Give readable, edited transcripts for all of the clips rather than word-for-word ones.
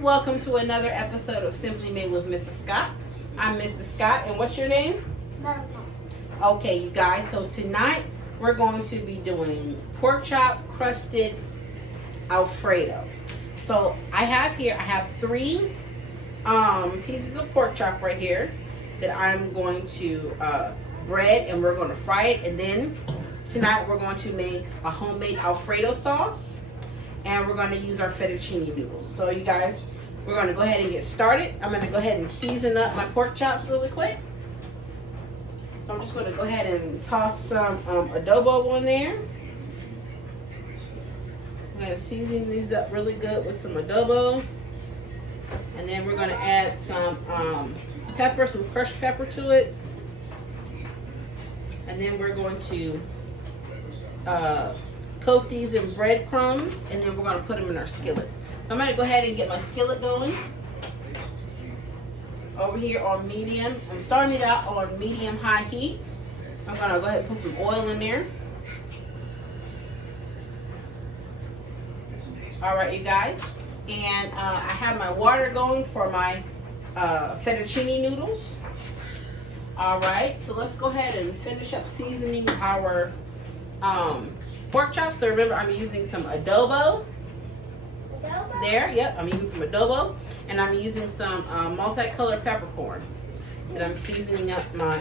Welcome to another episode of Simply Made with Mrs. Scott. I'm Mrs. Scott, and what's your name? Mama. Okay, you guys, so tonight we're going to be doing pork chop crusted Alfredo. So I have three pieces of pork chop right here that I'm going to bread, and we're going to fry it, and then tonight we're going to make a homemade Alfredo sauce, and we're going to use our fettuccine noodles. So you guys, we're going to go ahead and get started. I'm going to go ahead and season up my pork chops really quick. So I'm just going to go ahead and toss some adobo on there. I'm going to season these up really good with some adobo. And then we're going to add some pepper, some crushed pepper to it. And then we're going to coat these in breadcrumbs, and then we're going to put them in our skillet. So I'm going to go ahead and get my skillet going over here on medium. I'm starting it out on medium-high heat. I'm going to go ahead and put some oil in there. All right, you guys. And I have my water going for my fettuccine noodles. All right, so let's go ahead and finish up seasoning our pork chops. So remember, I'm using some adobo. There, yep, I'm using some adobo, and I'm using some multicolored peppercorn that I'm seasoning up my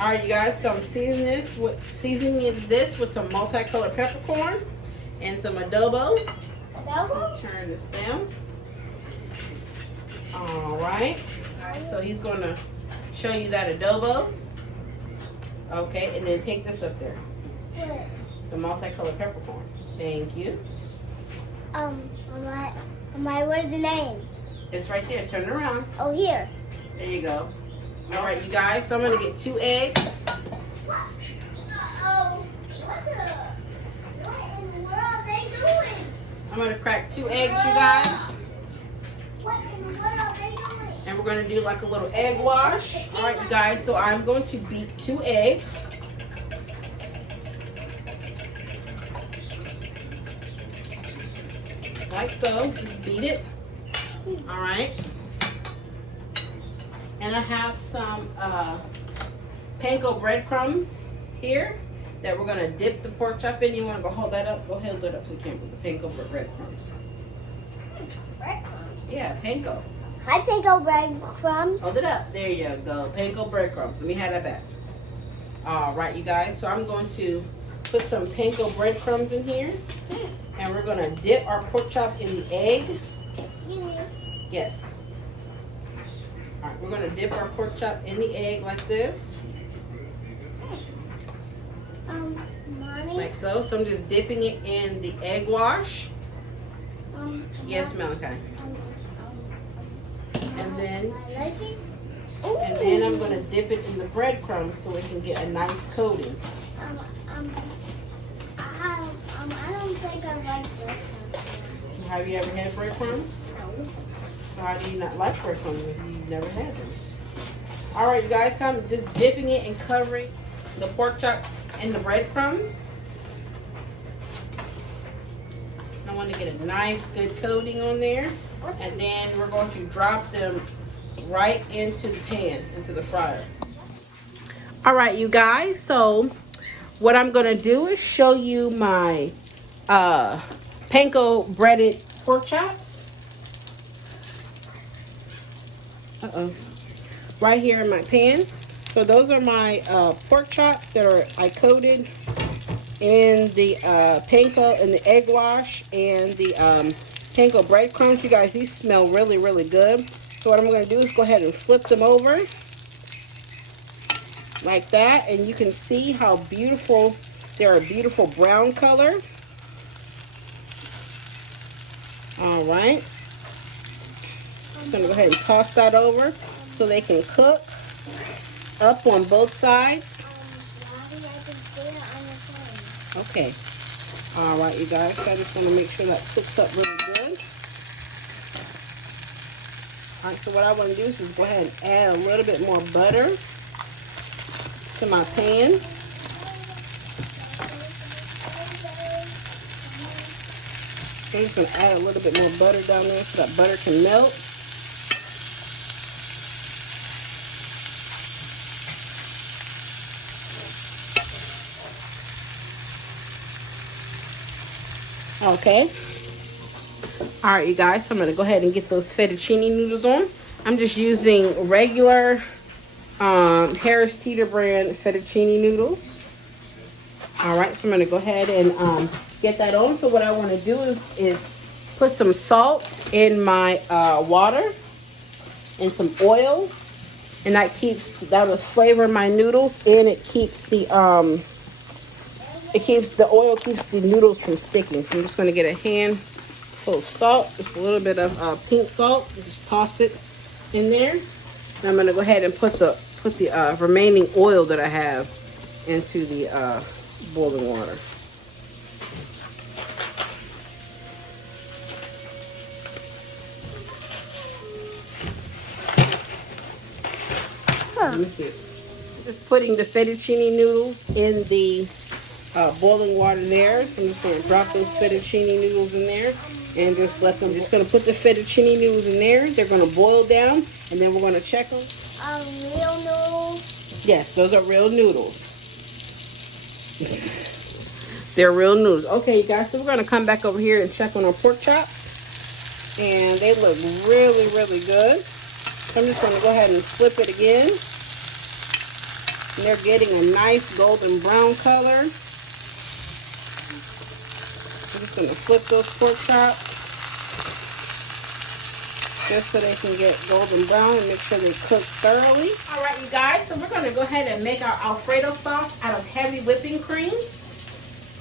all right, you guys, so I'm seasoning this with some multicolored peppercorn and some adobo. Turn this down. All right, so he's going to show you that adobo. Okay, and then take this up there, the multicolored peppercorn. Thank you. Where's the name? It's right there. Turn it around. Oh, here. There you go. All right, you guys. So I'm gonna get 2 eggs. Uh-oh. What in the world are they doing? I'm gonna crack 2 eggs, you guys. What in the world are they doing? And we're gonna do like a little egg wash. All right, you guys. So I'm going to beat 2 eggs. Like so, just beat it. All right. And I have some panko breadcrumbs here that we're gonna dip the pork chop in. You wanna go hold that up? Go hold it up to the camera. The panko breadcrumbs. Breadcrumbs? Yeah, panko. Hi, panko breadcrumbs. Hold it up. There you go. Panko breadcrumbs. Let me have that back. All right, you guys. So I'm going to put some panko breadcrumbs in here. And we're going to dip our pork chop in the egg. Excuse me. Yes. All right, we're going to dip our pork chop in the egg like this. Mommy? Like so. So I'm just dipping it in the egg wash. Yes, Malachi. And then I'm going to dip it in the breadcrumbs so it can get a nice coating. I don't think I like breadcrumbs. Have you ever had breadcrumbs? No. So how do you not like breadcrumbs if you've never had them? All right, you guys, so I'm just dipping it and covering the pork chop in the breadcrumbs. I want to get a nice, good coating on there. And then we're going to drop them right into the pan, into the fryer. All right, you guys, so what I'm going to do is show you my panko breaded pork chops. Right here in my pan. So those are my pork chops that I coated in the panko and the egg wash and the panko breadcrumbs. You guys, these smell really, really good. So what I'm going to do is go ahead and flip them over like that, and you can see how beautiful they're, a beautiful brown color. All right. I'm going to go ahead and toss that over so they can cook up on both sides. Okay. All right, you guys. So I just want to make sure that cooks up really good. All right, so what I want to do is just go ahead and add a little bit more butter to my pan. So I'm just going to add a little bit more butter down there so that butter can melt. Okay. All right, you guys, so I'm going to go ahead and get those fettuccine noodles on. I'm just using regular Harris Teeter brand fettuccine noodles. All right, so I'm going to go ahead and get that on. So what I want to do is put some salt in my water and some oil. And that will flavor my noodles, and it keeps the oil keeps the noodles from sticking. So I'm just going to get a handful of salt, just a little bit of pink salt, and just toss it in there. And I'm going to go ahead and put the remaining oil that I have into the boiling water. Let me see. Just putting the fettuccine noodles in the boiling water there. So I'm just going to drop those fettuccine noodles in there and just let them. Just going to put the fettuccine noodles in there. They're going to boil down, and then we're going to check them. Real noodles? Yes, those are real noodles. They're real noodles. Okay, you guys. So we're going to come back over here and check on our pork chops, and they look really, really good. So I'm just going to go ahead and flip it again. And they're getting a nice golden brown color. I'm just going to flip those pork chops just so they can get golden brown and make sure they cook thoroughly. All right, you guys, so we're going to go ahead and make our Alfredo sauce out of heavy whipping cream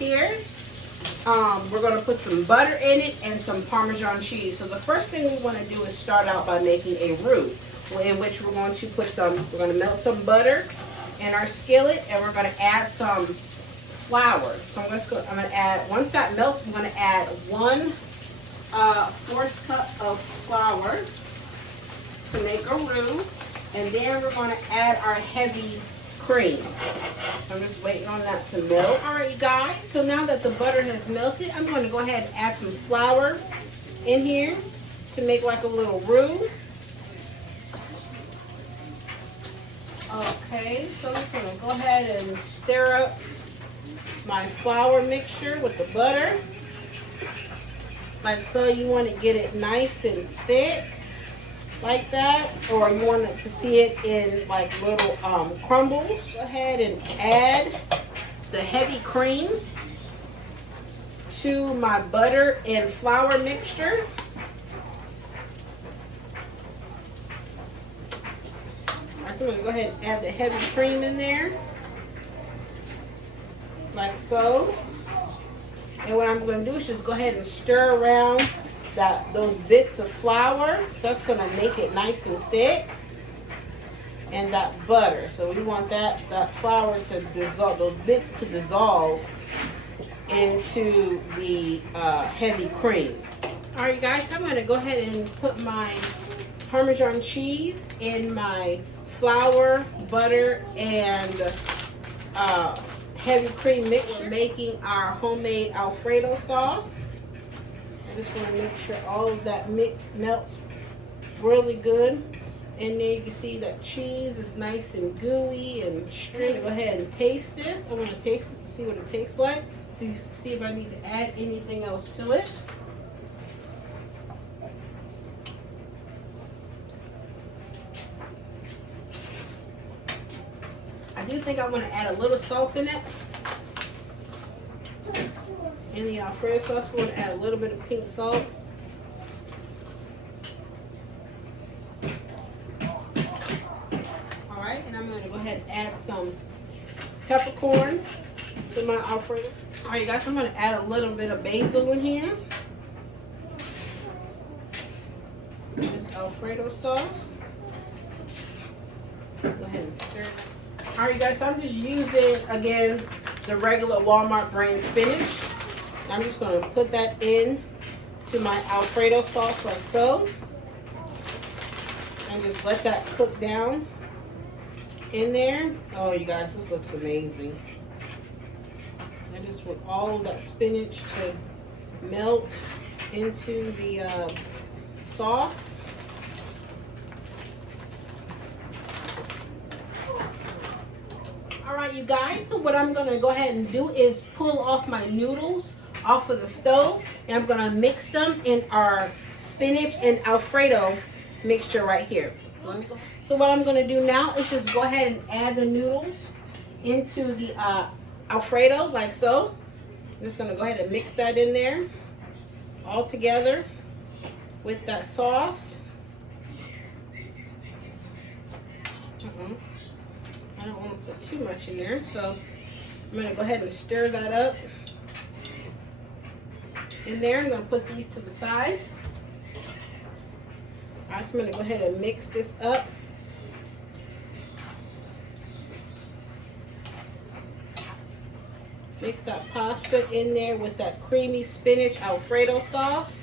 here. We're going to put some butter in it and some Parmesan cheese. So the first thing we want to do is start out by making a roux, in which we're going to melt some butter in our skillet, and we're going to add some flour. So I'm going to add, once that melts, I'm going to add 1/4 cup of flour to make a roux, and then we're going to add our heavy cream. So I'm just waiting on that to melt. All right, you guys, so now that the butter has melted, I'm going to go ahead and add some flour in here to make like a little roux. Okay, so I'm just going to go ahead and stir up my flour mixture with the butter. Like so. You want to get it nice and thick like that, or you want to see it in like little crumbles. Go ahead and add the heavy cream to my butter and flour mixture. I'm going to go ahead and add the heavy cream in there, like so. And what I'm going to do is just go ahead and stir around those bits of flour. That's going to make it nice and thick. And that butter. So we want that flour to dissolve, those bits to dissolve into the heavy cream. All right, you guys, so I'm going to go ahead and put my Parmesan cheese in my flour, butter, and heavy cream mixture. We're making our homemade Alfredo sauce. I just want to make sure all of that melts really good. And then you can see that cheese is nice and gooey and stringy. Go ahead and taste this. I want to taste this to see what it tastes like. To see if I need to add anything else to it. I do think I'm going to add a little salt in it. In the Alfredo sauce, we're going to add a little bit of pink salt. Alright, and I'm going to go ahead and add some peppercorn to my Alfredo. Alright, you guys, I'm going to add a little bit of basil in here. Alfredo sauce. Go ahead and stir it. Alright, you guys, so I'm just using, again, the regular Walmart brand spinach. I'm just going to put that in to my Alfredo sauce like so. And just let that cook down in there. Oh, you guys, this looks amazing. I just want all of that spinach to melt into the sauce. All right, you guys, so what I'm gonna go ahead and do is pull off my noodles off of the stove, and I'm gonna mix them in our spinach and Alfredo mixture right here. So what I'm gonna do now is just go ahead and add the noodles into the Alfredo like so. I'm just gonna go ahead and mix that in there all together with that sauce. I don't want to put too much in there, so I'm going to go ahead and stir that up in there. I'm going to put these to the side. I'm going to go ahead and mix this up. Mix that pasta in there with that creamy spinach Alfredo sauce.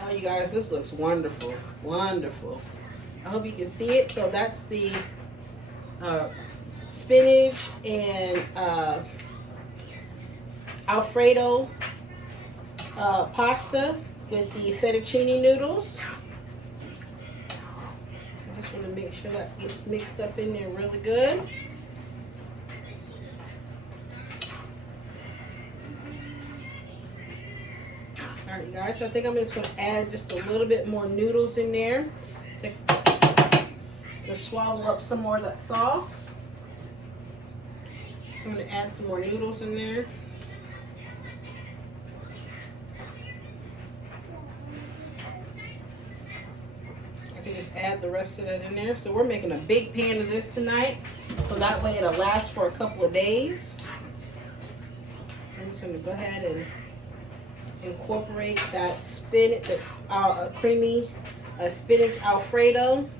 Oh, you guys, this looks wonderful. Wonderful. I hope you can see it. So that's the spinach and Alfredo pasta with the fettuccine noodles. I just want to make sure that gets mixed up in there really good. All right, you guys, so I think I'm just going to add just a little bit more noodles in there to swallow up some more of that sauce. I'm going to add some more noodles in there. I can just add the rest of that in there. So we're making a big pan of this tonight, so that way it'll last for a couple of days. I'm just going to go ahead and incorporate that spinach, creamy spinach Alfredo,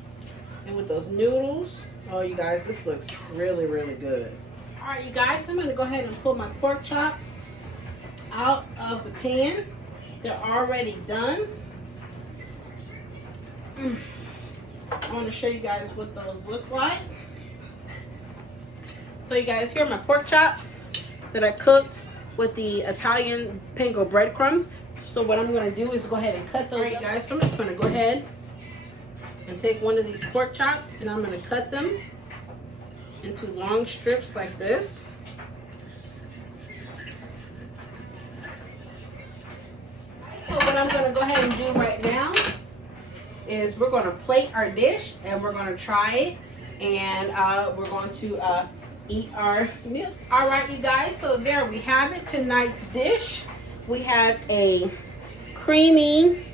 and with those noodles. Oh, you guys, this looks really, really good. All right, you guys, I'm going to go ahead and pull my pork chops out of the pan. They're already done. I want to show you guys what those look like. So you guys, here are my pork chops that I cooked with the Italian panko breadcrumbs. So what I'm going to do is go ahead and cut those. All right, guys, so I'm just going to go ahead and take one of these pork chops, and I'm going to cut them into long strips like this. So what I'm going to go ahead and do right now is we're going to plate our dish, and we're going to try it, and we're going to eat our meal. All right, you guys, so there we have it. Tonight's dish, we have a creamy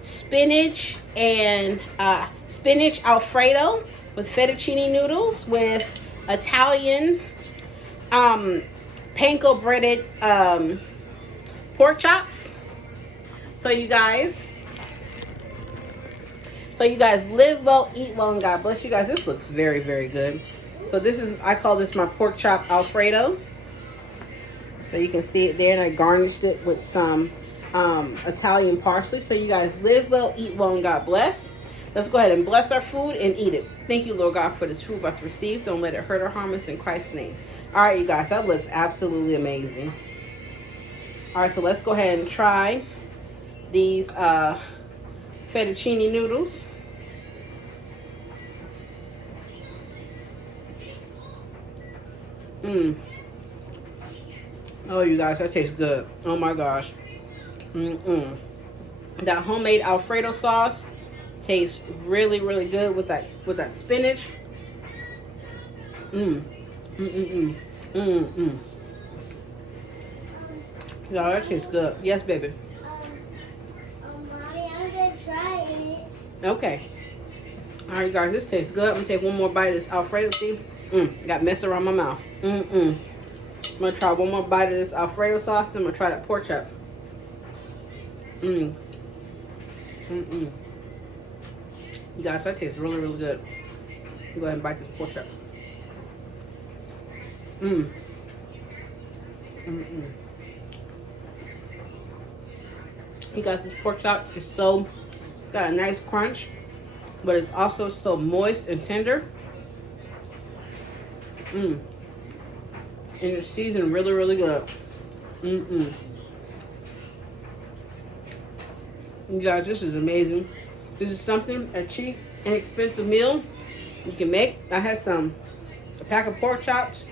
spinach and spinach Alfredo with fettuccine noodles with Italian panko breaded pork chops. So you guys live well, eat well, and God bless you guys. This looks very, very good. So this is, I call this my pork chop Alfredo. So you can see it there, and I garnished it with some Italian parsley. So you guys live well, eat well, and God bless. Let's go ahead and bless our food and eat it. Thank you, Lord God, for this food we're about to receive. Don't let it hurt or harm us, in Christ's name. All right, you guys, that looks absolutely amazing. All right, so let's go ahead and try these fettuccine noodles. Oh, you guys, that tastes good. Oh my gosh. That homemade Alfredo sauce tastes really, really good with that spinach. Yeah, that tastes good. Yes, baby. Mommy, I'm gonna try it. Okay. All right, you guys, this tastes good. I'm gonna take one more bite of this Alfredo. See, got mess around my mouth. I'm gonna try one more bite of this Alfredo sauce. Then I'm gonna try that pork chop. You guys, that tastes really, really good. Go ahead and bite this pork chop. Mmm. Mm-mm. You guys, this pork chop is so, it's got a nice crunch, but it's also so moist and tender. Mmm. And it's seasoned really, really good. Mm-mm. You guys, this is amazing. This is something, a cheap, inexpensive meal you can make. I had a pack of pork chops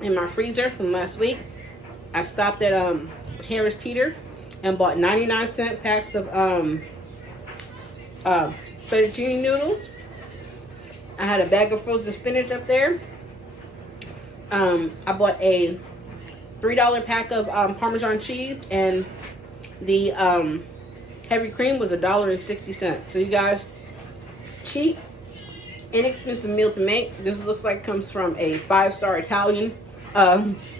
in my freezer from last week. I stopped at Harris Teeter and bought 99-cent packs of fettuccine noodles. I had a bag of frozen spinach up there. I bought a $3 pack of Parmesan cheese, and the heavy cream was $1.60. So you guys, cheap, inexpensive meal to make. This looks like comes from a 5-star Italian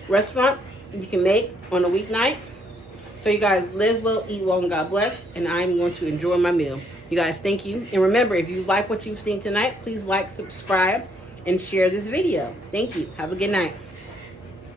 restaurant you can make on a weeknight. So you guys, live well, eat well, and God bless. And I'm going to enjoy my meal. You guys, thank you. And remember, if you like what you've seen tonight, please like, subscribe, and share this video. Thank you. Have a good night.